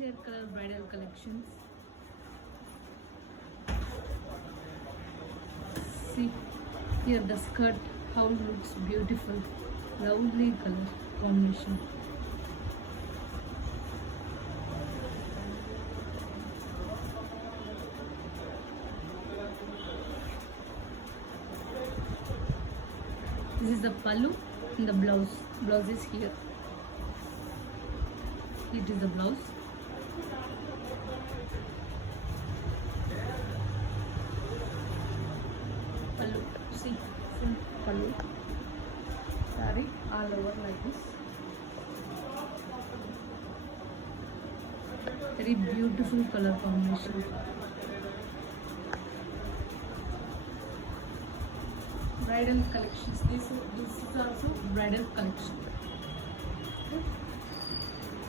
hair color bridal collections. See here the skirt, how it looks beautiful, lovely color combination. This is the pallu and the blouse. Blouse is here. It is the blouse. Pallu. See, full pallu. Saree all over like this. Very beautiful color combination. Bridal collections. This is also bridal collection.